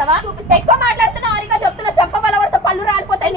చూపిస్తావా? ఎక్కువ మాట్లాడుతున్నావు అనిగా చెప్తున్నా. చెప్ప బలవడితో పళ్ళు రాలిపోతాయి.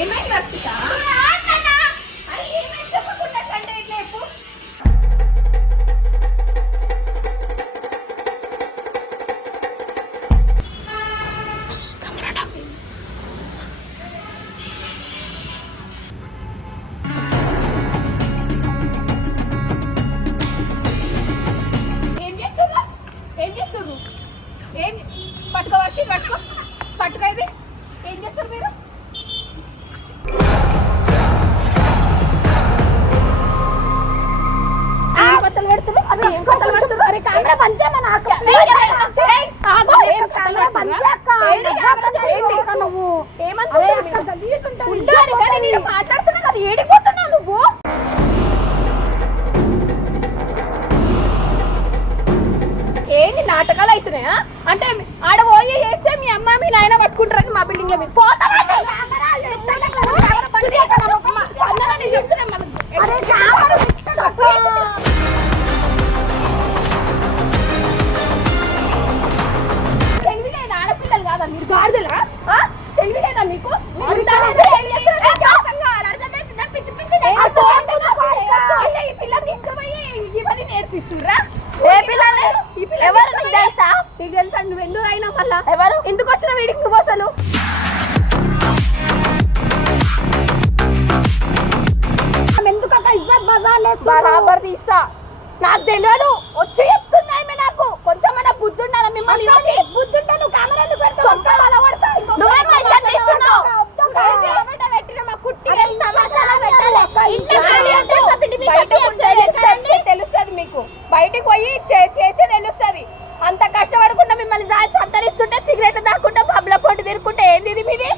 ఏమైంది రక్షిత? పట్టుకో వర్షి, పట్టుకో ఇది. ఏం చేస్తారు మీరు? మాట్లాడుతున్నా కదా, ఏడిపోతున్నావు నువ్వు. ఏంటి నాటకాలు అవుతున్నాయా? అంటే ఆడ పోయి చేస్తే మీ అమ్మ మీ నాయన పట్టుకుంటారని మా బిల్డింగ్ లో మీరు తెలివిలేదా? ఆడపిల్లలు కాదా మీరు? గాడిదలా? తెలివిలేదా మీకు? పిల్లలు తీసుకుపోయి ఇవన్నీ నేర్పిస్తుర్రా? ఎవరు నీకు తెలుసా? నీకు తెలుసా? నువ్వు ఎందుకు అయినా మళ్ళా ఎవరు ఎందుకు వచ్చిన వీడికి నువ్వు అసలు? ఎందుకక్క ఇజ్జత్ బరాబర్ తీస్తా. నాకు తెలియదు, వచ్చి చెప్తున్నాయి నాకు. కొంచెం బుద్ధి ఉండాలి. మిమ్మల్ని బుద్ధి ఉంటే నువ్వు కెమెరా ఎందుకు పెడతావు? తెలుస్తుంది మీకు, బయటికి పోయి చేసి తెలుస్తుంది. అంత కష్టపడకుండా మిమ్మల్ని సంతరిస్తుంటే సిగరెట్ దాక్కుంటే పబ్ల పొట్టి తిరుక్కుంటే ఏంది ఇది మీది?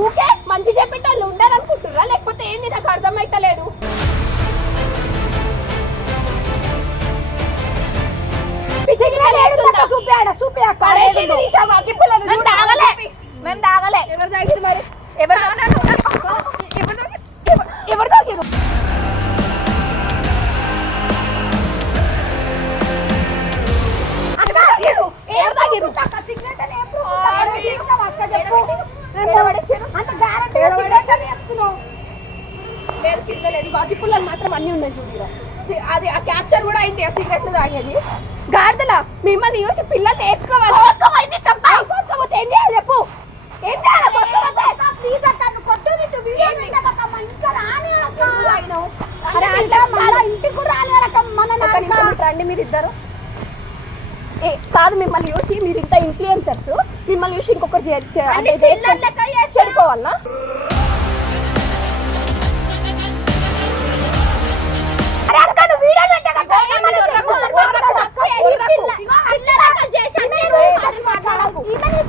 ఊకే మంచి చెప్పిన వాళ్ళు ఉండాలనుకుంటుర్రా లేకపోతే ఏంది? నాకు అర్థమైతలేదు. మేము తాగలే. ఎవరు తాగిరు మరి? ఎవరు తాగిరు? పుల్లలు మాత్రం అన్ని ఉన్నాయి చూడు. అది ఆ క్యాప్చర్ కూడా అయింది. ఆ సిగరెట్లు తాగేది గాడిదలా. మిమ్మల్ని చూసి పిల్లలు నేర్చుకోవాలి. కోసుకోపోతే ఏం చేయాలి చెప్పు? ఏం చేయాలి? ఇంటికి కూడా రండి మీరు ఇద్దరు. కాదు, మిమ్మల్ని చూసి మీరు ఇంత ఇన్ఫ్లుయెన్సర్స్, మిమ్మల్ని చూసి ఇంకొకరు చేరుకోవాలనా?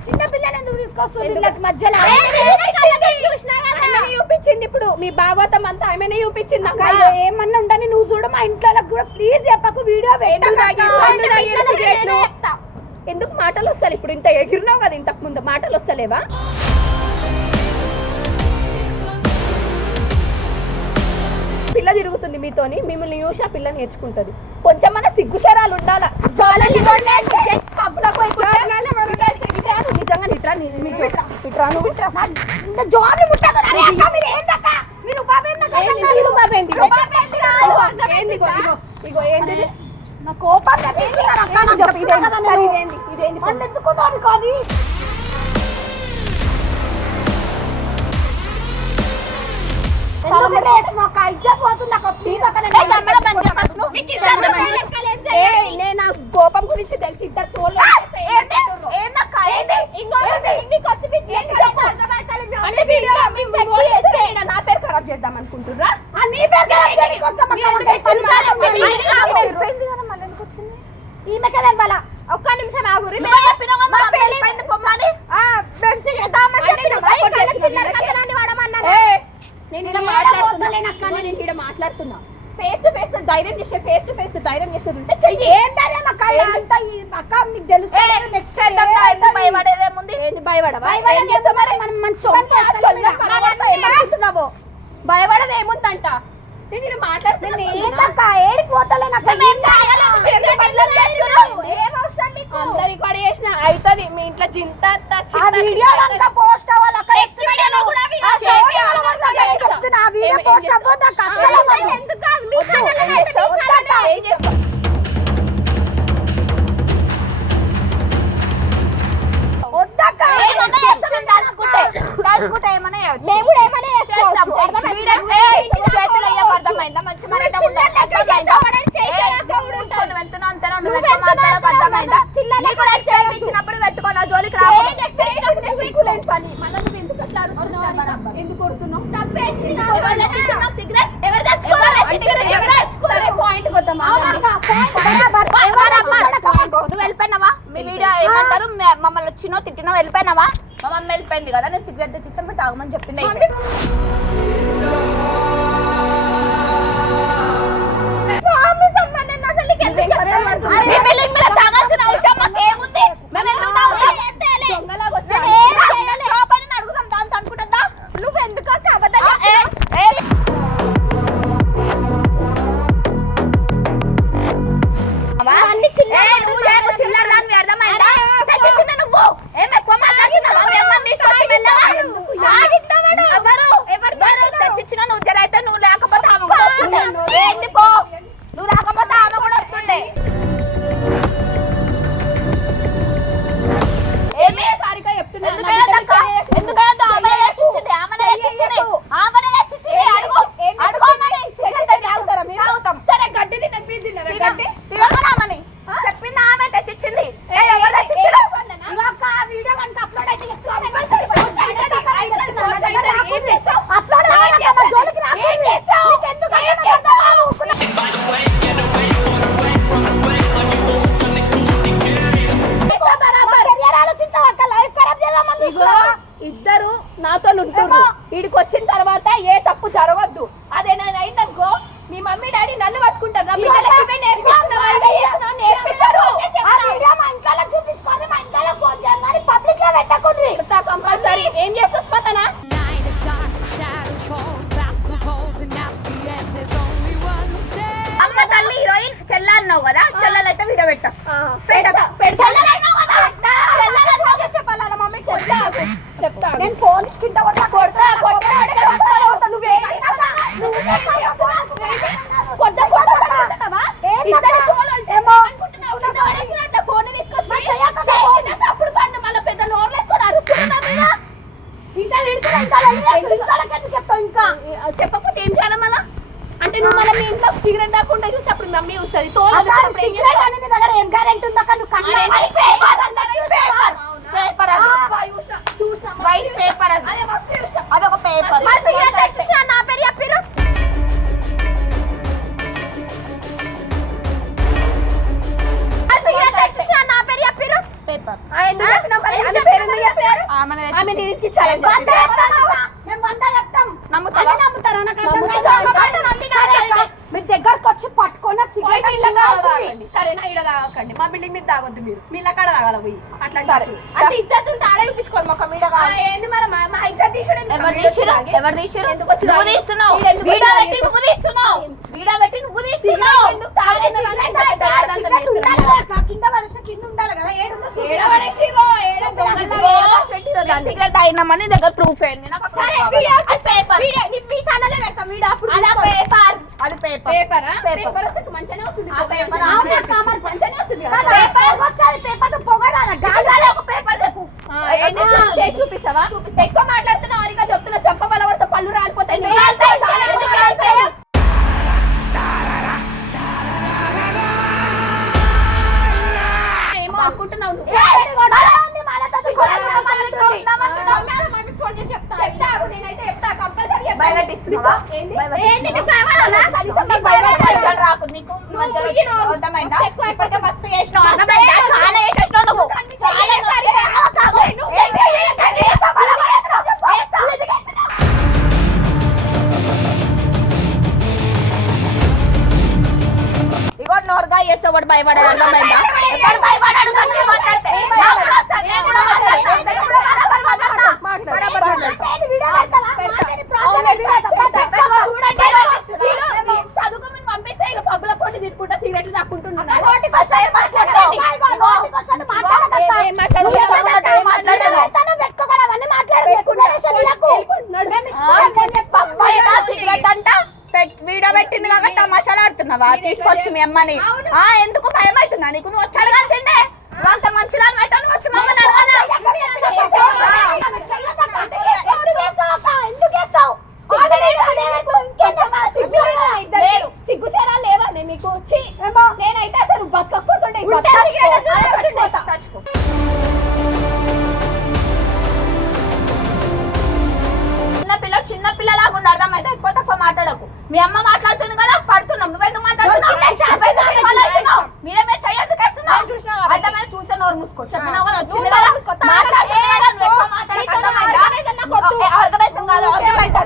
చిన్న పిల్లలు ఎందుకు తీసుకొస్తుంది మధ్యలో? చూపించింది ఇప్పుడు మీ భాగవతం అంతా ఆమెనే చూపించింది. ఏమన్నా ఉండని నువ్వు చూడు. మా ఇంట్లో కూడా ప్లీజ్ చెప్పకు. వీడియో ఎందుకు మాటలు వస్తాయి? ఇప్పుడు ఇంత ఎగిరినావు కదా, ఇంతకు ముందు మాటలు వస్తలేవా? పిల్ల తిరుగుతుంది మీతోని, మిమ్మల్ని చూసి ఆ పిల్ల నేర్చుకుంటది. కొంచెం మన సిగ్గుశరాలు ఉండాలా. ఇజ్జత్ పోతుంది. ఈమె కదా వాళ్ళ ఒక్క నిమిషం ఆగురి మాట్లాడుతున్నా ఫేస్ టు ఫేస్ ధైర్యం చేసే ఫేస్ టు ఫేస్ ధైర్యం చేస్తుంటే చెయ్యి భయపడదు ఏముందంట నేను మాట్లాడుతున్నా ఏడిపోతలే అందరికి కూడా చేసిన అవుతుంది మీ ఇంట్లో చింత పోస్ట్ ఇచ్చినప్పుడు పెట్టుకున్నా జోలికి ఎందుకు కొడుతున్నావు నువ్వు వెళ్ళిపోయినావా మీ వీడియో ఏమంటారు మమ్మల్ని వచ్చినో తిట్టినో వెళ్ళిపోయినావా మా మమ్మీ వెళ్ళిపోయింది కదా నేను సిగరెట్ తెచ్చిస్తాను మీరు తాగమని చెప్పింది తాగాల్సిన అవసరం మాకు ఏముంది అడుగుతాం దాంతో అనుకుంటుందా నువ్వు ఎందుకు నువ్వు జరైతే నువ్వు లేకపోతే నువ్వు రాకపోతే ఆమె కూడా వస్తుండే సరే గడ్డి చెప్పింది ఆమె తెచ్చిచ్చింది ఇద్దరు నాతో ఉంటున్నారు వీడికి వచ్చిన తర్వాత ఏ తప్పు జరగద్దు అదే నేను అయిందనుకో మీ మమ్మీ డాడీ నన్ను పట్టుకుంటారు కంపల్సరీ ఏం చేస్తున్నా అమ్మ తల్లి హీరోయిన్ చెల్లన్నావు కదా చెల్లెలైతే వీడియో పెట్టా చెప్తా నేను ఫోన్ కింద చెప్పకపోతే ఏం చేయాలి మళ్ళా అంటే నువ్వు మళ్ళీ మీ ఇంట్లో సిగరెట్ దాకుండా చూస్తే అప్పుడు మమ్మీ వస్తుంది ఏం గ్యారెంటీ ఉందా అదొక పేపర్ నా పేరు చెప్పిరు నా పేరు చెప్పిరు పేపర్ మీరు దగ్గరకు వచ్చి పట్టుకొని సరేనా ఇక్కడ తాగకండి మా బిల్డింగ్ మీద తాగొద్దు మీరు మీ అక్కడ తాగాల పోయి అట్లా సరే అంటే ఇజ్జత్ ఉంటే ఆడ చూపించుకోవాలి మాకు మీద ఏంది మరి మా ఇజ్జత్ తీసుడు ఎవరు తీసారు ఎందుకు వచ్చి కింద పడేసి కింద ఉండాలి కదా సిగరెట్ అయినామని దగ్గర ప్రూఫ్ అయింది అది పేపర్ పేపర్ వస్తే మంచిగానే వస్తుంది చూపిస్తావా ఎక్కువ మాట్లాడుతున్నా అరిగా చెప్తున్నా చెప్ప వాళ్ళ పళ్ళు రాలిపోతాయి ఏమో అనుకుంటున్నావు చెప్తా నేనైతే చెప్తా కంపల్సరీ రాకు నీకు అర్థమైందా ఇప్పటికే మస్తు చేసినావు అర్థమైందా చాలా చేసేసినావు నువ్వు ఇగో నోరుగా చేసేవాడు భయపడాడు అర్థమైందా చదువుకు మేము పంపిస్తే ఇక పబ్బుల పోటీ తిట్టుకుంటా సిగరెట్లు తక్కుంటున్నాను వీడియో పెట్టింది కాబట్టి తమాషాలు ఆడుతున్నావా తీసుకొచ్చి మీ అమ్మని ఎందుకు భయం అవుతుందా నీకు నువ్వు వచ్చి అడగాల్సిందే అంత మంచిలా అయితే నువ్వు వచ్చి మమ్మల్ని సిగ్గుచేరా లేవండి మీకు నేనైతే అసలు బతకపోతుండే చిన్న పిల్లలాగా ఉన్న అర్థమైతే ఎక్కువ తక్కువ మాట్లాడకు మీ అమ్మ మాట్లాడుతుంది కదా పడుతున్నాం నువ్వెందుకు మాట్లాడుతున్నావు మీరేమే చెయ్యదు అర్థమైతే చూసే నోరు మూసుకో చెప్పినావు కదా వచ్చింది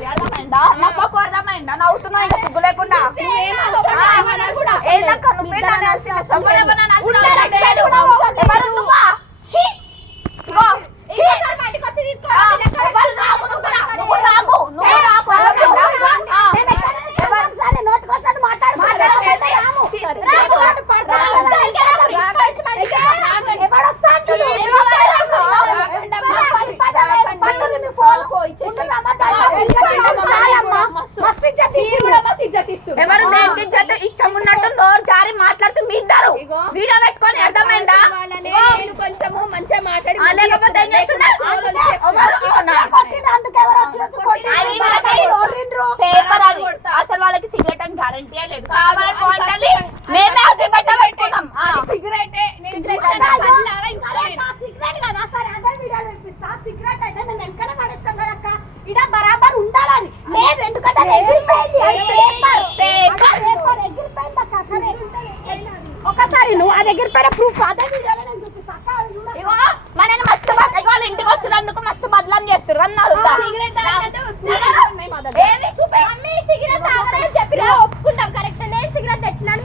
అర్థమైందా నమ్మకు అర్థమైందా నవ్వుతున్నావు ఇంకా సిగ్గు లేకుండా ఎవరు ఇష్టం ఉన్నట్టు నోరు జారి మాట్లాడుతూ మీ ఇద్దరు వీడియో పెట్టుకొని అర్థమైందా నేను కొంచెము మంచిగా మాట్లాడి లేకపోతే అసలు వాళ్ళకి సిగరెట్ అని గ్యారంటీ లేదు మేమే పెట్టుకున్నాం సిగరెట్ సిగరెట్ అయితే మేము వెనకనే పడేస్తాం కదక్క ఇడ బరాబర్ ఉండాలని లేదు ఎందుకంటే ఒకసారి నువ్వు అది ఎగిరిపోయిన ప్రూఫ్ అదే వీడియోలో నేను చూపిస్తా మనని మస్తు వాళ్ళ ఇంటికి వస్తున్నందుకు మస్తు బదలం చేస్తారు అన్నారు ఒప్పుకుంటాం కరెక్ట్ నేను సిగరెట్ తెచ్చినాను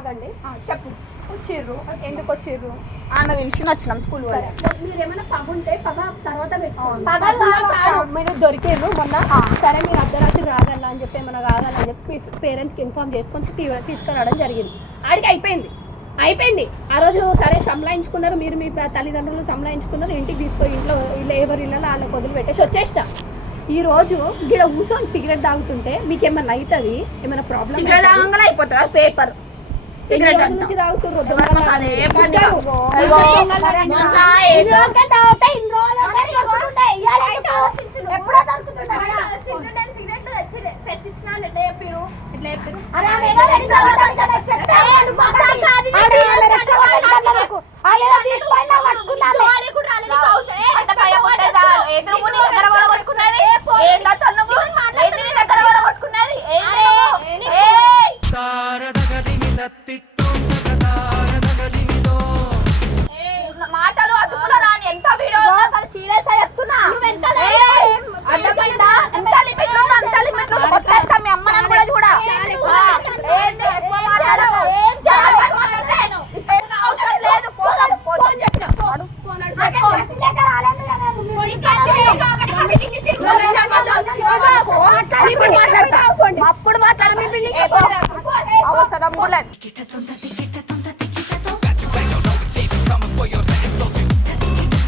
అందరినీ చెప్పు వచ్చిర్రు ఎందుకు వచ్చిర్రు ఆమె విషయం వచ్చినాం స్కూల్ వల్ల మీరు ఏమైనా పగ ఉంటే పగ తర్వాత మీరు దొరికిర్రు మొన్న సరే మీరు అర్ధరాత్రి రాగల అని చెప్పి ఏమైనా కాగలని చెప్పి పేరెంట్స్కి ఇన్ఫార్మ్ చేసుకొని తీసుకురావడం జరిగింది ఆడికి అయిపోయింది అయిపోయింది. ఆ రోజు సరే సంలాయించుకున్నారు, మీరు మీ తల్లిదండ్రులు సంలాయించుకున్నారు, ఇంటికి తీసుకొని ఇంట్లో ఎవరి ఇళ్ళలో వాళ్ళకి వదిలి పెట్టేసి వచ్చేస్తా. ఈ రోజు గిడ కూర్చొని సిగరెట్ తాగుతుంటే మీకు ఏమన్నా అవుతుంది? ఏమైనా ప్రాబ్లం అయిపోతుందా? పేపర్ సిగరెట్ నుంచి తాగుతున్నారు. మాటలు అదుపులో రాని ఎంత వీడియో సీరియస్ అయ్యేస్తున్నా.